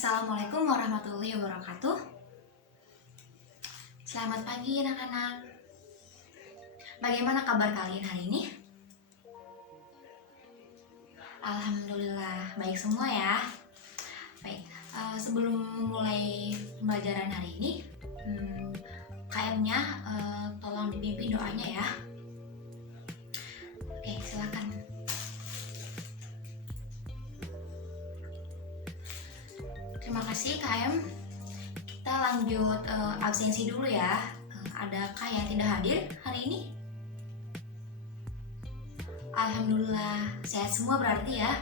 Assalamualaikum warahmatullahi wabarakatuh. Selamat pagi anak-anak. Bagaimana kabar kalian hari ini? Alhamdulillah baik semua ya. Baik, sebelum memulai pembelajaran hari ini, KM-nya tolong dipimpin doanya ya. Oke, silakan. Terima kasih KM. Kita lanjut absensi dulu ya. Adakah yang tidak hadir hari ini? Alhamdulillah sehat semua berarti ya.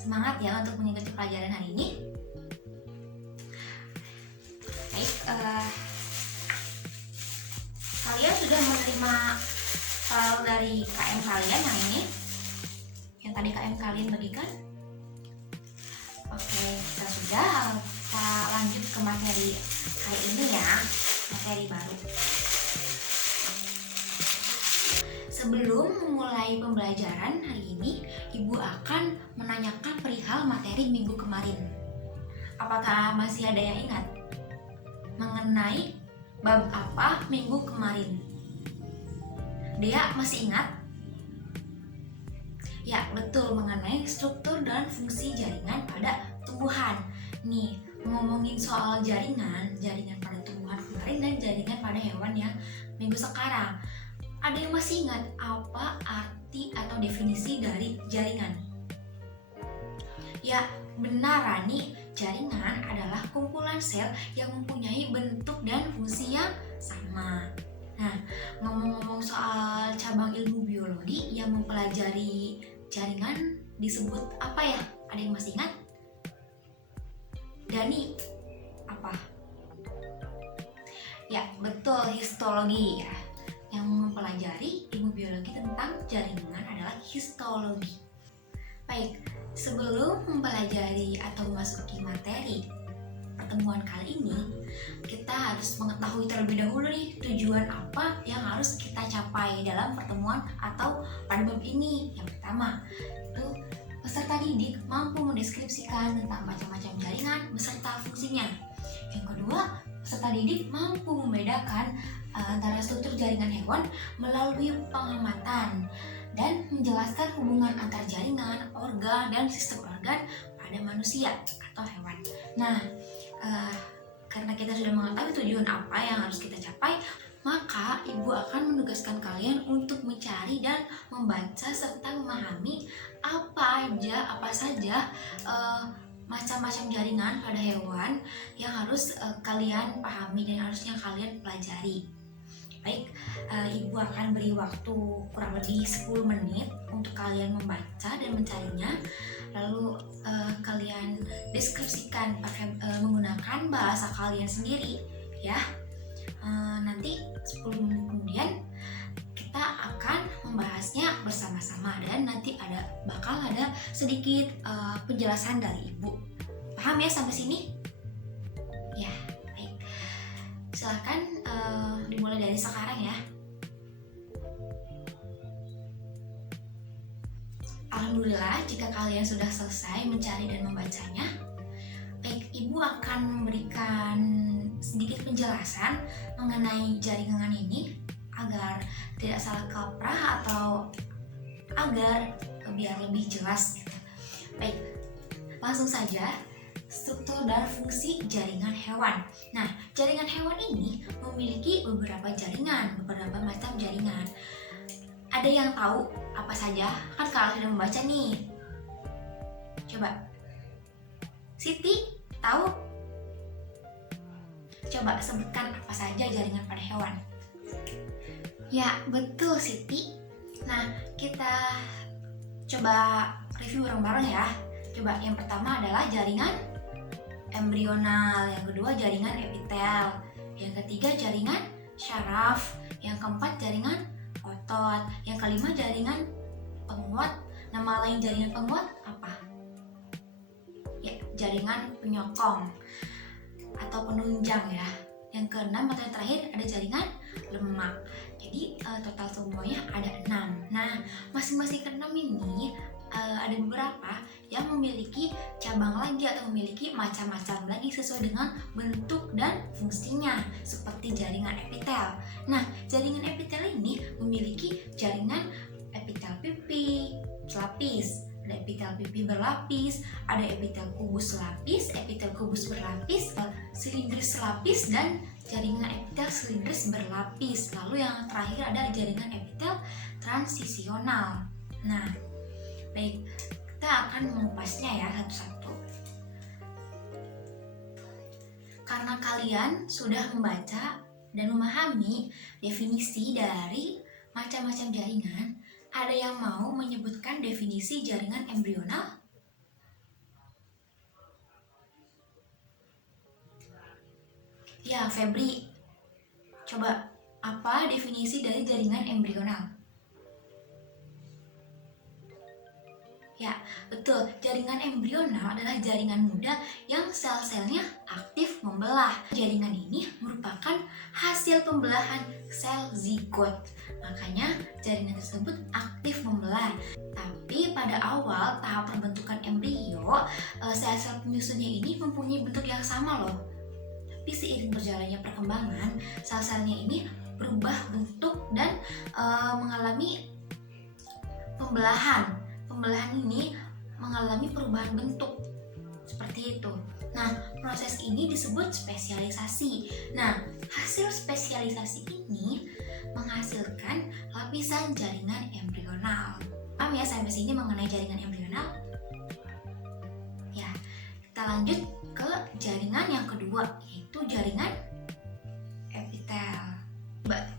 Semangat ya untuk mengikuti pelajaran hari ini. Baik, kalian sudah menerima file dari KM kalian yang ini, yang tadi KM kalian bagikan? Oke, kita sudah. Kita lanjut ke materi hari ini ya, materi baru. Sebelum memulai pembelajaran hari ini, Ibu akan menanyakan perihal materi minggu kemarin. Apakah masih ada yang ingat mengenai bab apa minggu kemarin? Dia masih ingat? Ya, betul, mengenai struktur dan fungsi jaringan pada tumbuhan. Nih, ngomongin soal jaringan pada tumbuhan kemarin dan jaringan pada hewan yang minggu sekarang. Ada yang masih ingat apa arti atau definisi dari jaringan? Ya, benar Rani, jaringan adalah kumpulan sel yang mempunyai bentuk dan fungsi yang sama. Nah, ngomong-ngomong soal cabang ilmu biologi yang mempelajari jaringan disebut apa ya? Ada yang masih ingat? Dani, apa? Ya, betul, histologi ya. Yang mempelajari ilmu biologi tentang jaringan adalah histologi. Baik, sebelum mempelajari atau memasuki materi pertemuan kali ini, kita harus mengetahui terlebih dahulu nih tujuan apa yang harus kita capai dalam pertemuan atau pada bab ini. Yang pertama, itu peserta didik mampu mendeskripsikan tentang macam-macam jaringan beserta fungsinya. Yang kedua, peserta didik mampu membedakan antara struktur jaringan hewan melalui pengamatan dan menjelaskan hubungan antar jaringan, organ, dan sistem organ pada manusia atau hewan. Nah, karena kita sudah mengetahui tujuan apa yang harus kita capai, maka Ibu akan menugaskan kalian untuk mencari dan membaca serta memahami apa saja macam-macam jaringan pada hewan yang harus kalian pahami dan harusnya kalian pelajari. Baik, Ibu akan beri waktu kurang lebih 10 menit untuk kalian membaca dan mencarinya. Lalu kalian deskripsikan pakai menggunakan bahasa kalian sendiri ya. Nanti 10 menit kemudian kita akan membahasnya bersama-sama dan nanti bakal ada sedikit penjelasan dari Ibu. Paham ya sampai sini? Ya, baik. Silakan dimulai dari sekarang ya. Alhamdulillah jika kalian sudah selesai mencari dan membacanya. Baik, Ibu akan memberikan sedikit penjelasan mengenai jaringan ini agar tidak salah kaprah atau agar biar lebih jelas gitu. Baik, langsung saja. Struktur dan fungsi jaringan hewan. Nah, jaringan hewan ini memiliki beberapa macam jaringan. Ada yang tahu apa saja? Kan kalau sudah membaca nih. Coba. Siti, tahu? Coba sebutkan apa saja jaringan pada hewan. Ya, betul Siti. Nah, kita coba review bareng-bareng ya. Coba yang pertama adalah jaringan embrional, yang kedua jaringan epitel, yang ketiga jaringan syaraf, yang keempat jaringan otot, yang kelima jaringan penguat. Nama lain jaringan penguat apa? Ya, jaringan penyokong atau penunjang ya. Yang keenam atau yang terakhir ada jaringan lemak. Jadi total semuanya ada 6. Nah, masing-masing keenam ini ada beberapa yang memiliki cabang lagi atau memiliki macam-macam lagi sesuai dengan bentuk dan fungsinya, seperti jaringan epitel. Nah, jaringan epitel ini memiliki jaringan epitel pipi selapis, ada epitel pipi berlapis, ada epitel kubus selapis, epitel kubus berlapis, silindris selapis, dan jaringan epitel silindris berlapis. Lalu yang terakhir ada jaringan epitel transisional. Nah, baik, kita akan mengupasnya ya satu-satu. Karena kalian sudah membaca dan memahami definisi dari macam-macam jaringan, ada yang mau menyebutkan definisi jaringan embrional? Ya, Febri, coba apa definisi dari jaringan embrional? Ya, betul. Jaringan embrional adalah jaringan muda yang sel-selnya aktif membelah. Jaringan ini merupakan hasil pembelahan sel zigot. Makanya jaringan tersebut aktif membelah. Tapi pada awal tahap pembentukan embrio, sel-sel penyusunnya ini mempunyai bentuk yang sama loh. Tapi seiring berjalannya perkembangan, sel-selnya ini berubah bentuk dan mengalami pembelahan. Pembelahan ini mengalami perubahan bentuk seperti itu. Nah, proses ini disebut spesialisasi. Nah, hasil spesialisasi ini menghasilkan lapisan jaringan embrional. Paham ya sampai sini mengenai jaringan embrional? Ya, kita lanjut ke jaringan yang kedua, yaitu jaringan epitel.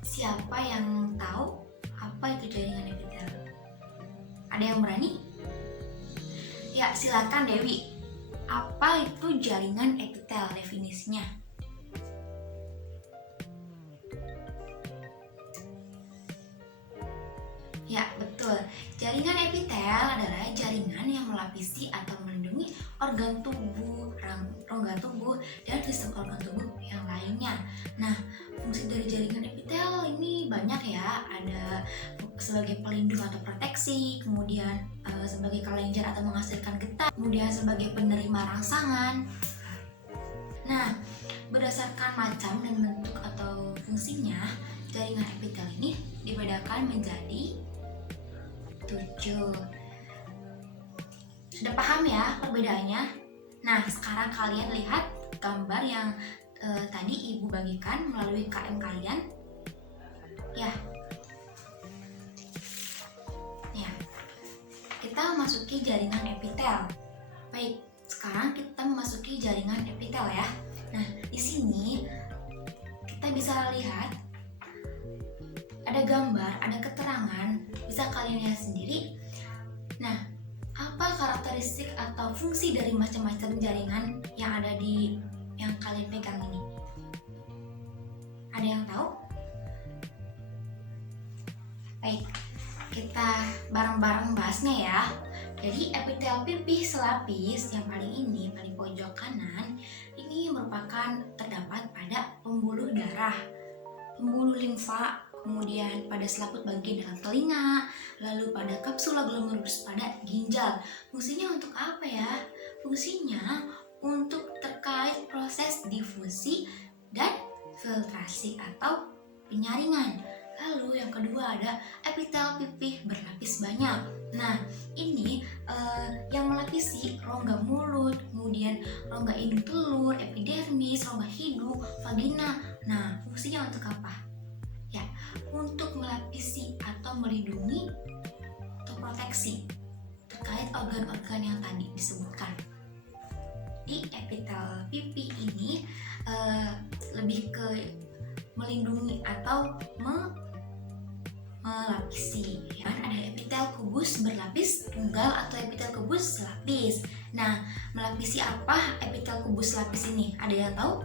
Siapa yang tahu apa itu jaringan epitel? Ada yang berani? Ya, silakan Dewi. Apa itu jaringan epitel definisinya? Ya, betul. Jaringan epitel adalah jaringan yang melapisi atau melindungi organ tubuh, rongga tubuh, dan sistem organ tubuh yang lainnya. Nah, fungsi dari jaringan epitel ini banyak ya. Ada sebagai pelindung atau proteksi, kemudian sebagai kelenjar atau menghasilkan getah, kemudian sebagai penerima rangsangan. Nah, berdasarkan macam dan bentuk atau fungsinya, jaringan epitel ini dibedakan menjadi 7. Sudah paham ya perbedaannya? Nah, sekarang kalian lihat gambar yang tadi Ibu bagikan melalui KM kalian. Ya. Kita memasuki jaringan epitel. Baik, sekarang kita memasuki jaringan epitel ya. Nah, di sini kita bisa lihat ada gambar, ada keterangan, bisa kalian lihat sendiri. Nah, apa karakteristik atau fungsi dari macam-macam jaringan yang ada di yang kalian pegang ini? Ada yang tahu? Baik, kita bareng-bareng bahasnya ya. Jadi epitel pipih selapis yang paling pojok kanan, ini merupakan terdapat pada pembuluh darah, pembuluh limfa, kemudian pada selaput bagian dalam telinga, lalu pada kapsula glomerulus pada ginjal. Fungsinya untuk apa ya? Fungsinya untuk terkait proses difusi dan filtrasi atau penyaringan. Lalu yang kedua ada epitel pipih berlapis banyak. Nah, ini yang melapisi rongga mulut, kemudian rongga indung telur, epidermis, rongga hidung, vagina. Nah, fungsinya untuk apa? Ya, untuk melapisi atau melindungi atau proteksi terkait organ-organ yang tadi disebutkan. Di epitel pipih ini lebih ke melindungi atau melapisi. Kan ada epitel kubus berlapis tunggal atau epitel kubus selapis. Nah, melapisi apa epitel kubus lapis ini? Ada yang tahu?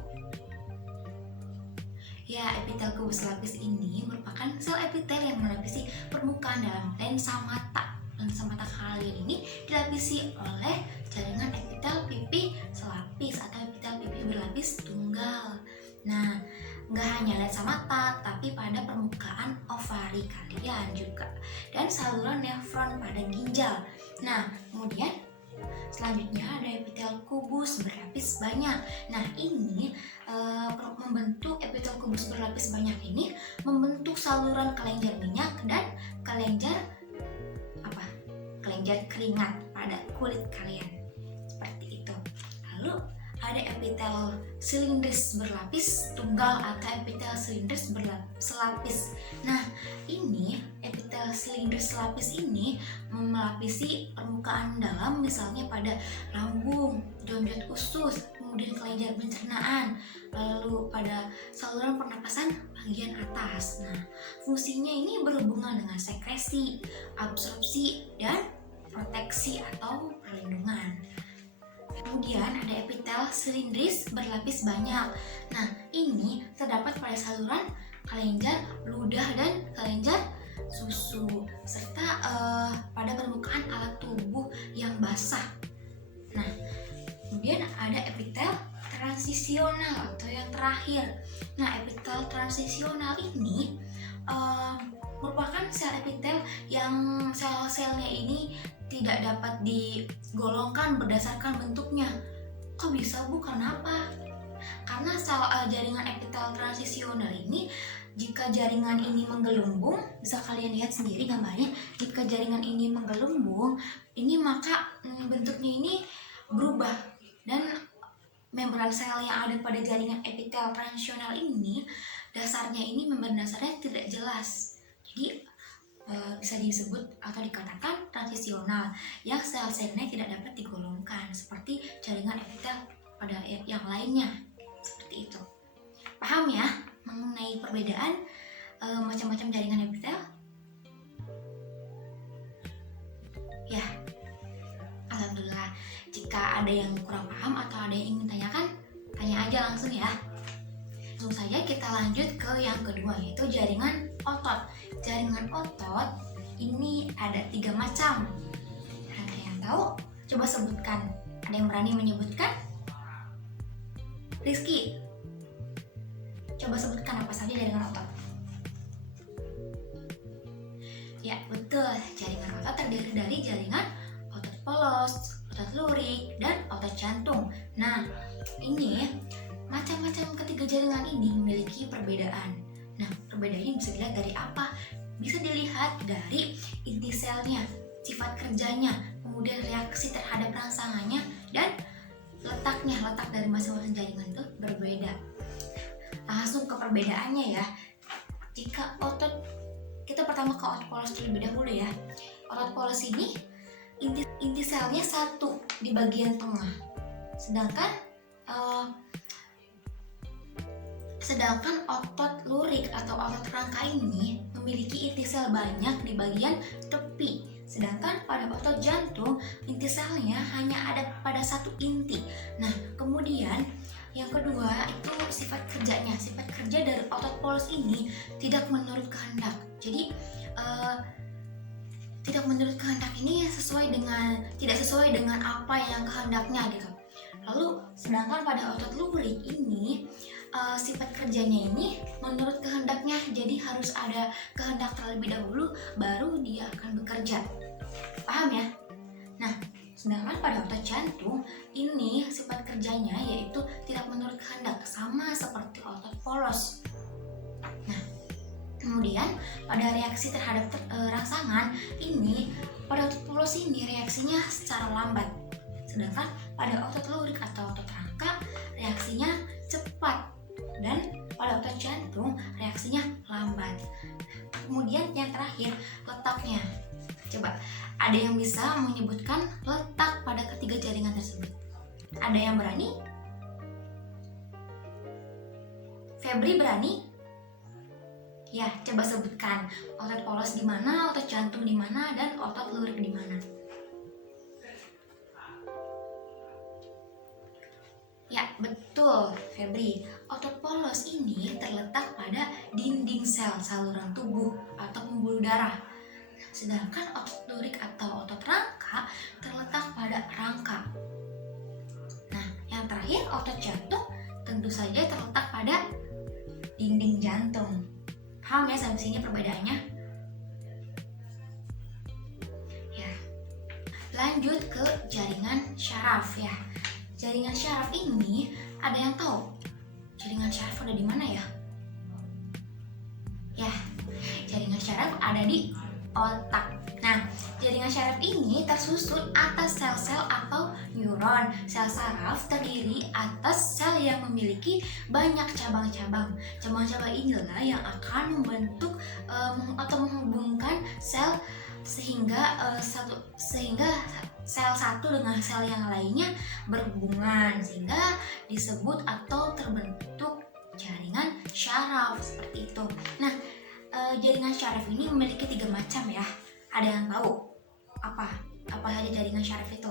Ya, epitel kubus lapis ini merupakan sel epitel yang melapisi permukaan dalam lensa mata. Lensa mata kalian ini dilapisi oleh jaringan epitel pipih selapis atau epitel pipih berlapis tunggal. Nah, nggak hanya lensa mata, tapi pada permukaan ovar. jari kalian juga, dan saluran nefron pada ginjal. Nah, kemudian selanjutnya ada epitel kubus berlapis banyak. Nah, ini membentuk epitel kubus berlapis banyak ini membentuk saluran kelenjar minyak dan kelenjar kelenjar keringat pada kulit kalian. Seperti itu. Lalu ada epitel silindris berlapis tunggal atau epitel silindris selapis. Nah, ini epitel silindris selapis ini melapisi permukaan dalam, misalnya pada lambung, jonjot usus, kemudian kelenjar pencernaan, lalu pada saluran pernapasan bagian atas. Nah, fungsinya ini berhubungan dengan sekresi, absorpsi, dan proteksi atau perlindungan. Kemudian ada epitel silindris berlapis banyak. Nah, ini terdapat pada saluran kelenjar ludah dan kelenjar susu, serta pada permukaan alat tubuh yang basah. Nah, kemudian ada epitel transisional atau yang terakhir. Nah, epitel transisional ini merupakan sel epitel yang sel-selnya ini tidak dapat digolongkan berdasarkan bentuknya. Kok bisa, Bu? Kenapa? Karena jaringan epitel transisional ini, jika jaringan ini menggelembung, bisa kalian lihat sendiri gambarnya. Jika jaringan ini menggelembung, ini maka bentuknya ini berubah, dan membran sel yang ada pada jaringan epitel transisional ini, dasarnya ini membran dasarnya tidak jelas. Jadi bisa disebut atau dikatakan transisional, yang sel-selnya tidak dapat digolongkan seperti jaringan epitel pada yang lainnya. Seperti itu. Paham ya mengenai perbedaan macam-macam jaringan epitel? Ya, alhamdulillah. Jika ada yang kurang paham atau ada yang ingin tanyakan, tanya aja langsung ya. Langsung saja kita lanjut ke yang kedua, yaitu jaringan otot. Jaringan otot ini ada 3 macam. Ada yang tahu? Coba sebutkan. Ada yang berani menyebutkan? Rizky, coba sebutkan apa saja jaringan otot. Ya, betul. Jaringan otot terdiri dari jaringan otot polos, otot lurik, dan otot jantung. Nah, ini macam-macam ketiga jaringan ini memiliki perbedaan. Nah, perbedaannya bisa dilihat dari apa? Bisa dilihat dari inti selnya, sifat kerjanya, kemudian reaksi terhadap rangsangannya, dan letaknya. Letak dari masing-masing jaringan itu berbeda. Langsung ke perbedaannya ya. Jika kita pertama ke otot polos terlebih dahulu ya. Otot polos ini inti selnya satu di bagian tengah, sedangkan otot lurik atau otot rangka ini memiliki inti sel banyak di bagian tepi. Sedangkan pada otot jantung, inti selnya hanya ada pada satu inti. Nah, kemudian yang kedua itu sifat kerjanya. Sifat kerja dari otot polos ini tidak menurut kehendak. Jadi tidak menurut kehendak ini tidak sesuai dengan apa yang kehendaknya gitu. Lalu sedangkan pada otot lurik ini sifat kerjanya ini menurut kehendaknya, jadi harus ada kehendak terlebih dahulu baru dia akan bekerja. Paham ya? Nah, sedangkan pada otot jantung ini sifat kerjanya yaitu tidak menurut kehendak, sama seperti otot polos. Nah, kemudian pada reaksi terhadap rangsangan ini, pada otot polos ini reaksinya secara lambat, sedangkan pada otot lurik atau otot rangka reaksinya cepat, dan pada otot jantung reaksinya lambat. Kemudian yang terakhir, letaknya. Coba, ada yang bisa menyebutkan letak pada ketiga jaringan tersebut? Ada yang berani? Febri berani? Ya, coba sebutkan otot polos di mana, otot jantung di mana, dan otot lurik di mana. Ya, betul, Febri. Otot polos ini terletak pada dinding sel saluran tubuh atau pembuluh darah. Sedangkan otot lurik atau otot rangka terletak pada rangka. Nah, yang terakhir otot jantung tentu saja terletak pada dinding jantung. Paham ya sampai sini perbedaannya? lanjut ke jaringan syaraf ya. Jaringan syaraf ini ada yang tahu jaringan syaraf ada di mana ya? Ya, jaringan syaraf ada di otak. Nah, jaringan syaraf ini tersusun atas sel-sel atau neuron. Sel saraf terdiri atas sel yang memiliki banyak cabang-cabang. Cabang-cabang inilah yang akan membentuk atau menghubungkan sel sehingga sel satu dengan sel yang lainnya berhubungan sehingga disebut atau terbentuk jaringan syaraf seperti itu. Nah, jaringan syaraf ini memiliki 3 macam ya. Ada yang tahu apa saja jaringan syaraf itu?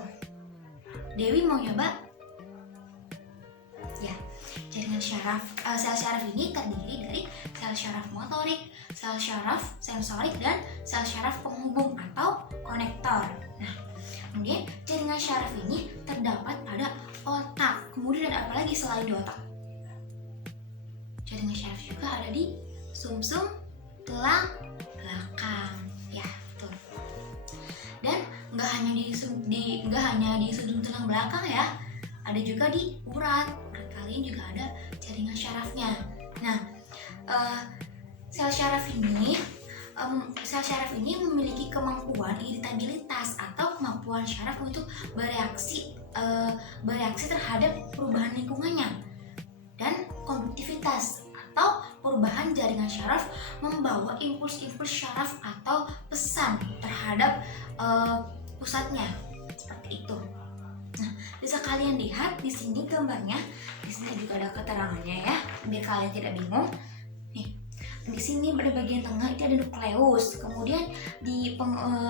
Dewi mau nyoba? Ya, jaringan syaraf, sel syaraf ini terdiri dari sel syaraf motorik, sel syaraf sensorik, dan sel syaraf penghubung atau konektor. Nah, kemudian jaringan syaraf ini terdapat pada otak. Kemudian ada apa lagi selain di otak? Jaringan syaraf juga ada di sumsum tulang belakang. Ya, betul. Dan nggak hanya di sumsum tulang belakang ya, ada juga di urat kalian juga ada jaringan syarafnya. Nah, sel syaraf ini memiliki kemampuan iritabilitas atau kemampuan syaraf untuk bereaksi terhadap perubahan lingkungannya, dan konduktivitas atau perubahan jaringan syaraf membawa impuls-impuls syaraf atau pesan terhadap pusatnya seperti itu. Nah, bisa kalian lihat di sini gambarnya. Di sini juga ada keterangannya ya, biar kalian tidak bingung. Nih, di sini pada bagian tengah itu ada nukleus. Kemudian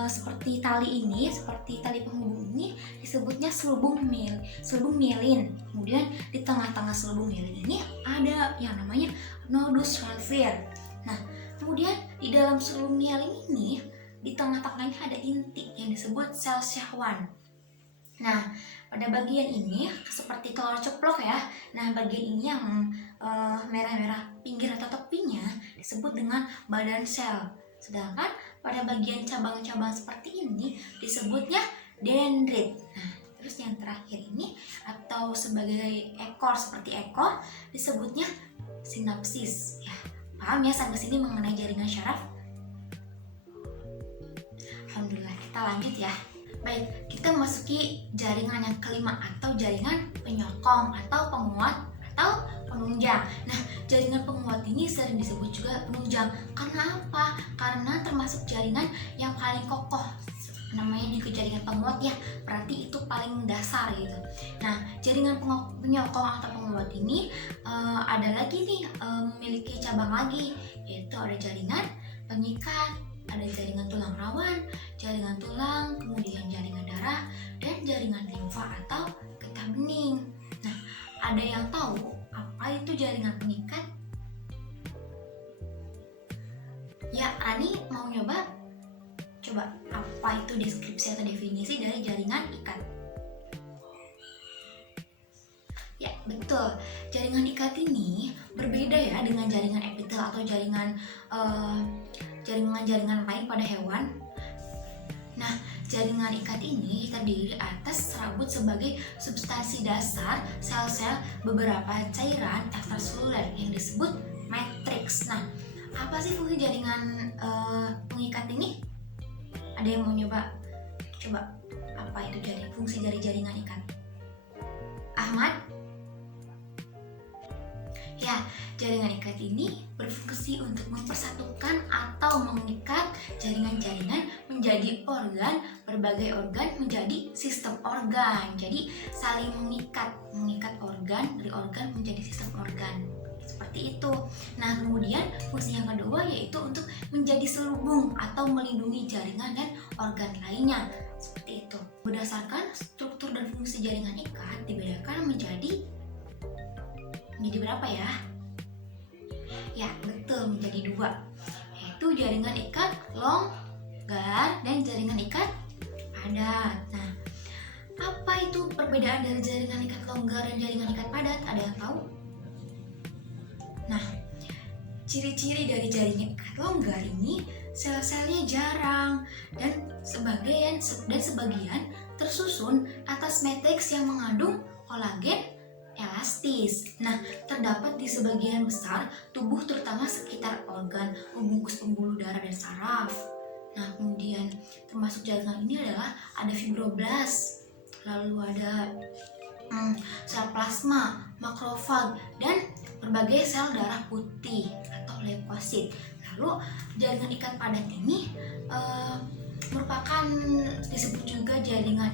seperti tali penghubung ini disebutnya selubung mielin. Kemudian di tengah-tengah selubung mielin ini ada yang namanya nodus Schleifer. Nah, kemudian di dalam selubung mielin ini di tengah-tengahnya ada inti yang disebut sel Schwann. Nah, pada bagian ini seperti telur ceplok ya. Nah, bagian ini yang merah-merah pinggir atau tepinya disebut dengan badan sel. Sedangkan pada bagian cabang-cabang seperti ini disebutnya dendrit. Nah, terus yang terakhir ini atau sebagai ekor seperti ekor disebutnya sinapsis. Ya, paham ya sampai sini mengenai jaringan syaraf? Alhamdulillah, kita lanjut ya. Baik, kita memasuki jaringan yang kelima atau jaringan penyokong atau penguat atau penunjang. Nah, jaringan penguat ini sering disebut juga penunjang. Karena apa? Karena termasuk jaringan yang paling kokoh. Namanya juga jaringan penguat ya, berarti itu paling dasar gitu. Nah, jaringan penyokong atau penguat ini ada lagi nih, memiliki cabang lagi, yaitu ada jaringan pengikat, ada jaringan tulang rawan, jaringan tulang, kemudian jaringan darah, dan jaringan limfa atau getah bening. Nah, ada yang tahu apa itu jaringan pengikat? Ya, Rani mau nyoba? Coba, apa itu deskripsi atau definisi dari jaringan ikat? Ya, betul. Jaringan ikat ini berbeda ya dengan jaringan epitel atau jaringan lain pada hewan. Nah, jaringan ikat ini terdiri atas serabut sebagai substansi dasar sel-sel beberapa cairan ekstraseluler yang disebut matriks. Nah, apa sih fungsi jaringan pengikat ini? Ada yang mau nyoba? Coba, apa itu fungsi dari jaringan ikat? Ahmad? Ya, jaringan ikat ini berfungsi untuk mempersatukan atau mengikat jaringan-jaringan menjadi organ, berbagai organ menjadi sistem organ. Jadi saling mengikat organ dari organ menjadi sistem organ. Seperti itu. Nah, kemudian fungsi yang kedua yaitu untuk menjadi selubung atau melindungi jaringan dan organ lainnya. Seperti itu. Berdasarkan struktur dan fungsi jaringan ikat dibedakan menjadi berapa ya? Ya, betul, menjadi 2, yaitu jaringan ikat longgar dan jaringan ikat padat. Nah, apa itu perbedaan dari jaringan ikat longgar dan jaringan ikat padat? Ada yang tahu? Nah, ciri-ciri dari jaringan ikat longgar ini sel-selnya jarang dan sebagian tersusun atas matriks yang mengandung kolagen elastis. Nah, terdapat di sebagian besar tubuh terutama sekitar organ pembungkus pembuluh darah dan saraf. Nah, kemudian termasuk jaringan ini adalah ada fibroblast, lalu ada sel plasma, makrofag, dan berbagai sel darah putih atau leukosit. Lalu jaringan ikat padat ini merupakan disebut juga jaringan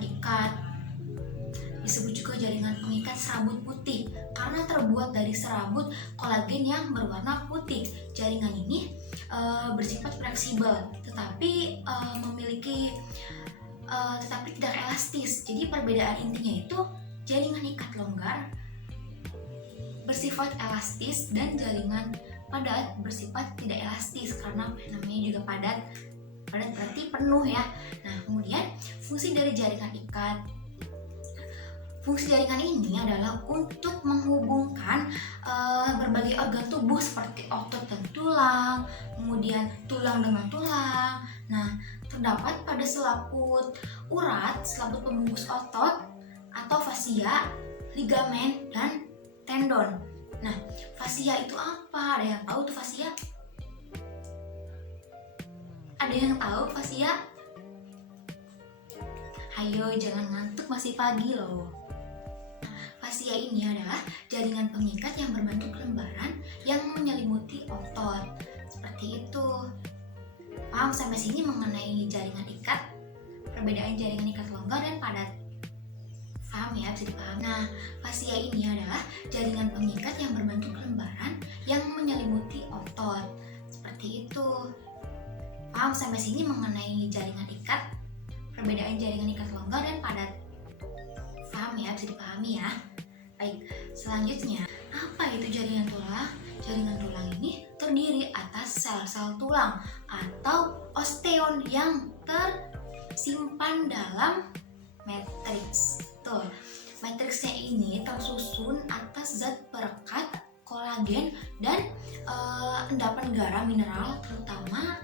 pengikat serabut putih karena terbuat dari serabut kolagen yang berwarna putih. Jaringan ini bersifat fleksibel tetapi tidak elastis. Jadi perbedaan intinya itu jaringan ikat longgar bersifat elastis dan jaringan padat bersifat tidak elastis karena namanya juga padat berarti penuh ya. Nah, kemudian fungsi jaringan ini adalah untuk menghubungkan berbagai organ tubuh seperti otot dan tulang, kemudian tulang dengan tulang. Nah, terdapat pada selaput urat, selaput pembungkus otot atau fascia, ligamen, dan tendon. Nah, fascia itu apa? Ada yang tahu tuh fascia? Ada yang tahu fascia? Ayo, jangan ngantuk, masih pagi loh. Fascia ini adalah jaringan pengikat yang berbentuk lembaran yang menyelimuti otot. Seperti itu. Paham sampai sini mengenai jaringan ikat? Perbedaan jaringan ikat longgar dan padat. Paham ya, bisa dipahami. Nah, fascia ini adalah jaringan pengikat yang berbentuk lembaran yang menyelimuti otot. Seperti itu. Paham sampai sini mengenai jaringan ikat? Perbedaan jaringan ikat longgar dan padat. Paham ya, bisa dipahami ya. Baik, selanjutnya, apa itu jaringan tulang? Jaringan tulang ini terdiri atas sel-sel tulang atau osteon yang tersimpan dalam matriks. Tuh, matriksnya ini tersusun atas zat perekat, kolagen, dan endapan garam mineral terutama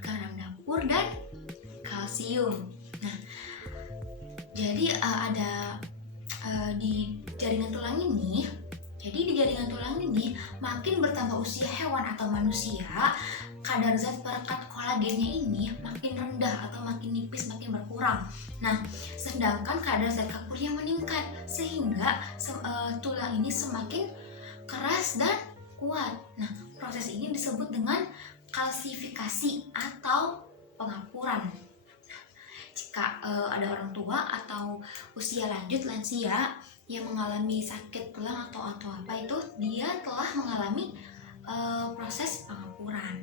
garam dapur dan kalsium. Nah, jadi di jaringan tulang ini makin bertambah usia hewan atau manusia, kadar zat perekat kolagennya ini makin rendah atau makin nipis, makin berkurang. Nah, sedangkan kadar zat kapurnya meningkat sehingga tulang ini semakin keras dan kuat. Nah, proses ini disebut dengan kalsifikasi atau pengapuran. Jika ada orang tua atau usia lansia yang mengalami sakit tulang atau apa itu, dia telah mengalami proses pengapuran.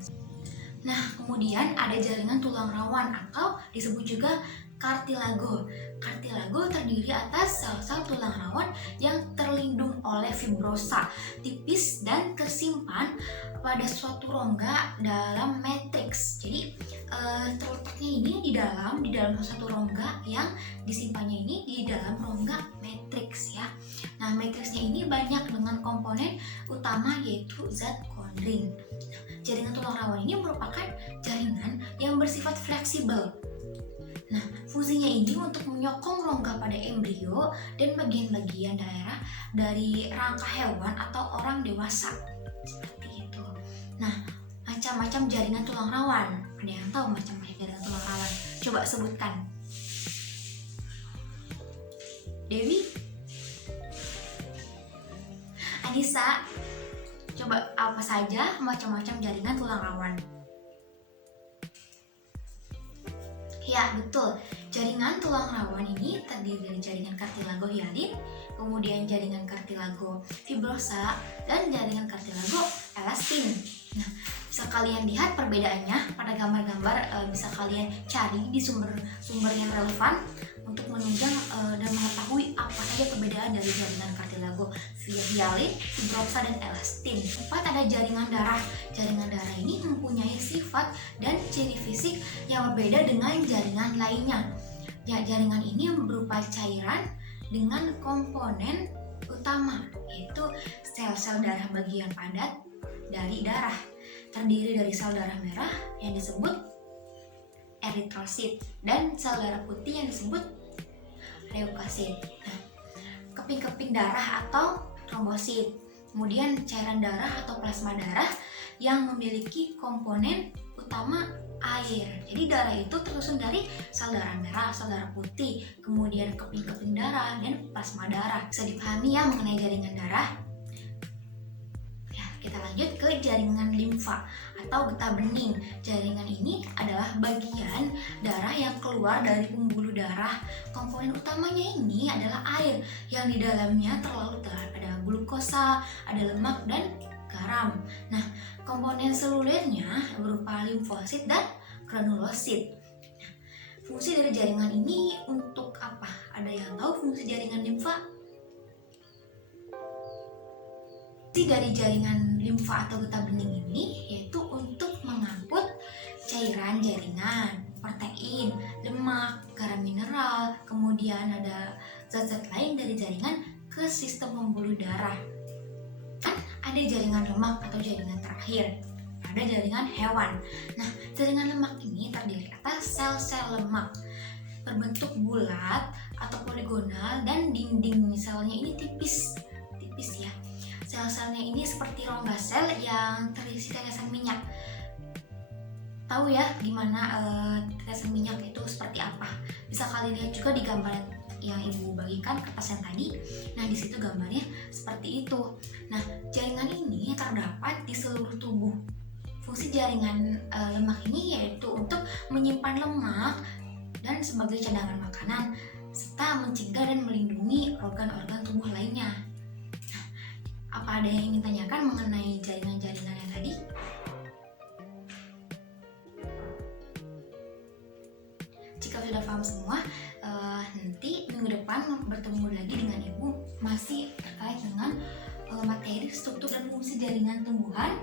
Nah, kemudian ada jaringan tulang rawan atau disebut juga kartilago. Kartilago terdiri atas sel-sel tulang rawan yang terlindung oleh fibrosa tipis dan tersimpan pada suatu rongga dalam matriks. Jadi terletaknya ini di dalam suatu rongga yang disimpannya ini di dalam rongga matriks ya. Nah, matriksnya ini banyak dengan komponen utama yaitu zat kondrin. Jaringan tulang rawan ini merupakan jaringan yang bersifat fleksibel. Nah, fungsinya ini untuk menyokong rongga pada embrio dan bagian-bagian daerah dari rangka hewan atau orang dewasa. Seperti itu. Nah, macam-macam jaringan tulang rawan. Ada yang tahu macam-macam jaringan tulang rawan? Coba sebutkan. Dewi? Anissa? Coba apa saja macam-macam jaringan tulang rawan? Ya, betul. Jaringan tulang rawan ini terdiri dari jaringan kartilago hialin, kemudian jaringan kartilago fibrosa, dan jaringan kartilago elastin. Nah, bisa kalian lihat perbedaannya pada gambar-gambar, bisa kalian cari di sumber-sumber yang relevan untuk menunjang dan mengetahui apa saja perbedaan dari jaringan kartilago hialin, fibrosa, dan elastin. Keempat, ada jaringan darah. Jaringan darah ini mempunyai sifat dan ciri fisik yang berbeda dengan jaringan lainnya. Ya, jaringan ini berupa cairan dengan komponen utama yaitu sel-sel darah bagian padat dari darah. terdiri dari sel darah merah yang disebut eritrosit dan sel darah putih yang disebut leukosit. Nah, keping-keping darah atau trombosit, kemudian cairan darah atau plasma darah yang memiliki komponen utama air. Jadi darah itu tersusun dari sel darah merah, sel darah putih, kemudian keping-keping darah dan plasma darah. Bisa dipahami ya mengenai jaringan darah. Ya, kita lanjut ke jaringan limfa atau getah bening. Jaringan ini adalah bagian darah yang keluar dari pembuluh darah. Komponen utamanya ini adalah air yang di dalamnya terlarut ada glukosa, ada lemak dan garam. Nah, komponen selulernya berupa limfosit dan granulosit. Nah, fungsi dari jaringan ini untuk apa? Ada yang tahu fungsi jaringan limfa? Fungsi dari jaringan limfa atau getah bening ini yaitu untuk mengangkut cairan jaringan, protein, lemak, garam mineral, kemudian ada zat-zat lain dari jaringan ke sistem pembuluh darah. Ada jaringan lemak atau jaringan terakhir, ada jaringan hewan. Nah, jaringan lemak ini terdiri atas sel-sel lemak berbentuk bulat atau poligonal dan dinding selnya ini tipis ya. Sel-selnya ini seperti rongga sel yang terisi tetesan minyak. Tahu ya gimana tetesan minyak itu seperti apa? Bisa kalian lihat juga di gambar yang ibu bagikan kertas yang tadi. Nah, di situ gambarnya seperti itu. Nah, jaringan ini terdapat di seluruh tubuh. Fungsi jaringan lemak ini yaitu untuk menyimpan lemak dan sebagai cadangan makanan serta mencegah dan melindungi organ-organ tubuh lainnya. Nah, apa ada yang ingin tanyakan mengenai jaringan-jaringan yang tadi? Jika sudah paham semua, nanti minggu depan bertemu lagi dengan ibu masih terkait dengan materi struktur dan fungsi jaringan tumbuhan.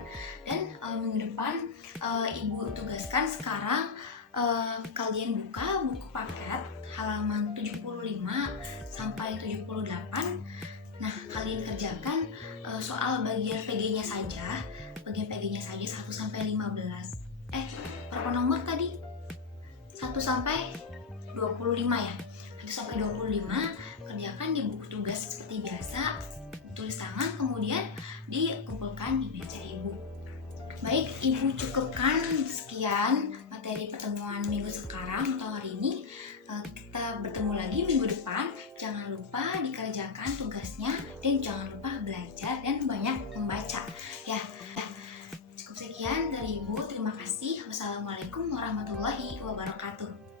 Dan minggu depan ibu tugaskan sekarang kalian buka buku paket halaman 75 sampai 78. Nah, kalian kerjakan soal bagian PG-nya saja. Bagian PG-nya saja 1 sampai 15. Berapa nomor tadi? 1 sampai 25 ya. 1 sampai 25 kerjakan di buku tugas seperti biasa, tulis tangan, kemudian dikumpulkan di meja ibu. Baik, ibu cukupkan sekian materi pertemuan minggu sekarang atau hari ini. Kita bertemu lagi minggu depan. Jangan lupa dikerjakan tugasnya dan jangan lupa belajar dan banyak membaca ya. Cukup sekian dari ibu, terima kasih. Wassalamualaikum warahmatullahi wabarakatuh.